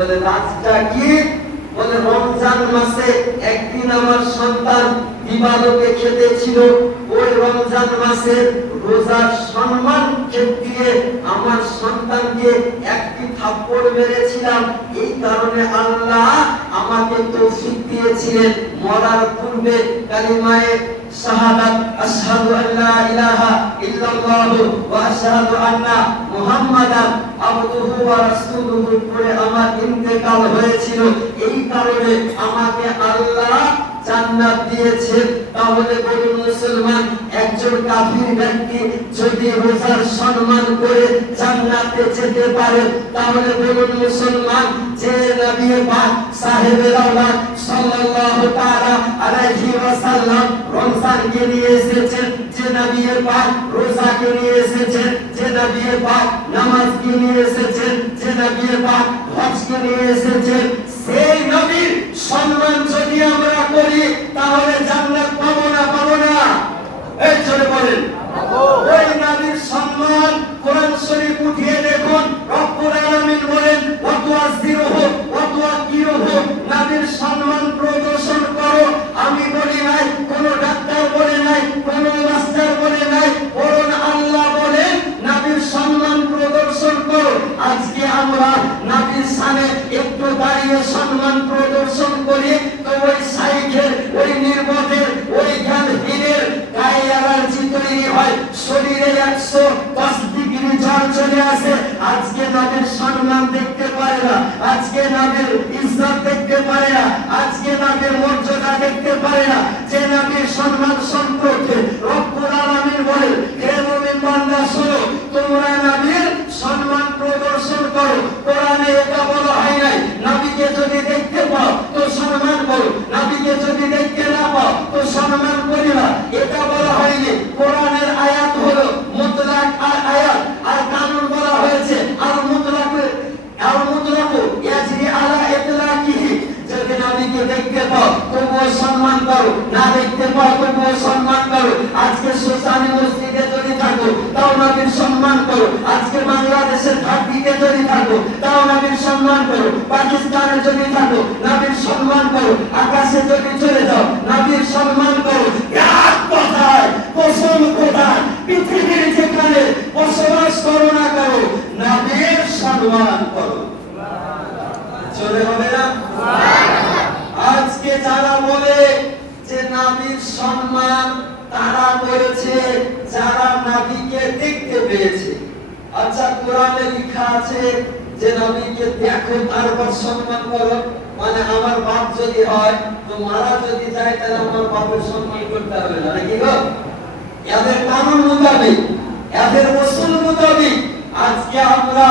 বলে রাতটা কি? বলে রমজান মাসে একদিন আমার সন্তান দিবালোকে খেতে ছিল, ওই রমজান মাসের রোজার সম্মান দিয়ে আমার সন্তানকে একটি থাপ্পড় মেরেছিলাম। এই কারণে আল্লাহ আমাকে তৌফিক দিয়েছিলেন মরার পূর্বে কালিমায়ে শাহাদাত আশহাদু আল্লা ইলাহা ইল্লাল্লাহু ওয়া আশহাদু আন্না মুহাম্মাদান আবদুহু ওয়া রাসূলুহু পড়ে আমার ইন্তেকাল হয়েছিল। এই কারণে আমাকে আল্লাহ জান্নাত দিয়েছেন। তাহলে বলুন মুসলমান, একজন কাফির ব্যক্তি যদি রোজার সম্মান করে জান্নাতে যেতে পারে, তাহলে বলুন মুসলমান, যে নবী পাক সাহেবে আওলাদ সাল্লাল্লাহু তাআলা আলাইহি ওয়াসাল্লাম রমজানকে নিয়ে এসেছেন, যে নবী পাক রোজাকে নিয়ে এসেছেন, যে নবী পাক নামাজকে নিয়ে এসেছেন, যে নবী পাক হজকে নিয়ে এসেছেন, সেই নবীর সম্মান যদি আমরা করি তাহলে জান্নাত পাবো না? পাবো না? এই জোরে বলেন ওই নবীর সম্মান কোরআন শরীফ উঠিয়ে দেখুন। রব্বুল আলামিন বলেন ওয়া তুআযিরুহু ওয়া তুআক্কিরুহু, নবীর সম্মান প্রদর্শন করো। আমি বলি নাই, কোন ডাক্তার বলে নাই, কোন মাস্টার বলে নাই, বরং আল্লাহ বলেন নবীর সম্মান প্রদর্শন করো। আজকে আমরা নবীর সামনে একটু দাঁড়িয়ে সম্মান প্রদর্শন করি, তো ওই সাইকেল, ওই নির্বোধের, ওই জ্ঞানহীনের গায়ে অ্যালার্জি তৈরি হয়, শরীরে 110 ডিগ্রি জ্বর চলে আসে। আজকে নবীর সম্মান দেখতে পারে না, আজকে নবীর ইজ্জত দেখতে পারে না, আজকে নবীর মর্যাদা দেখতে পারে না। যে নবীর সম্মান সম্পর্কে রব্বুল আলামিন বলেন, হে মুমিন বান্দা শোনো, তোমরা নবীর সম্মান প্রদর্শন করো। কোরআনে এটা বলা হয় নাই নবীকে যদি দেখতে পাও তো সম্মান করো, নবীকে যদি দেখতে না পাও তো সম্মান করি না, এটা বলা হয়নি। কোরআনের আয়াত হলো মুতলাক আয়াত, আর কানুন বলা হয়েছে আর মুতলাক ইয়াজরি আলা ইতলাকিহি। যদি নবীকে দেখতে পাও তবুও সম্মান করো, না দেখতে পাও তবুও সম্মান করো। আজকে সোশ্যাল মসজিদে যদি থাকো তাও নবীর সম্মান করো, আজকে বাংলাদেশের ঘাটিতে যদি থাকো তাও নবীর সম্মান করো, পাকিস্তানে যদি থাকো নবীর সম্মান করো, আকাশে যদি চলে যাও নবীর সম্মান করো। এক কথায় কসম খোদার, পৃথিবীর যেখানে বসবাস করো না করো নবীর সম্মান করো। চলে হবে না? আজকে যারা বলে যে নবীর সম্মান তারা করেছে যারা নবীকে দেখতে পেয়েছে। আচ্ছা, কোরআনে লেখা আছে যে নবীকে দেখো তারপর সম্মান করো, মানে আমার বাপ যদি হয় তো মারা যদি যায় তাহলে আমার বাপের সম্মান করতে হবে না, নাকি গো? এদের কানুন মোতাবেক, এদের রাসূল মোতাবেক আজকে আমরা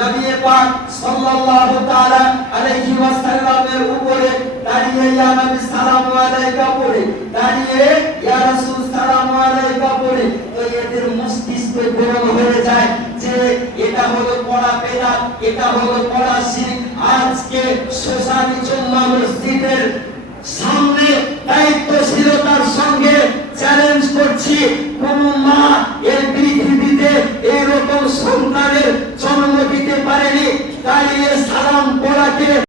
নবী পাক সাল্লাল্লাহু তাআলা আলাইহি ওয়াসাল্লামের উপরে দাঁড়িয়ে ইয়া নবী সালামু আলাইকা পড়ে, দাঁড়িয়ে ইয়া রাসূল সালামু আলাইকা পড়ে, তো এদের মস্তিষ্ক গরম হয়ে যায় যে এটা হলো পড়া বেদাত, এটা হলো পড়া শিরক। আজকে সোসাইটি জুম্মা মসজিদের সামনে দায়িত্বশীলতার সঙ্গে চ্যালেঞ্জ করছি, কোন মা এই পৃথিবীতে এরকম সন্তানের জন্ম দিতে পারেনি, দাঁড়িয়ে সালাম পড়াকে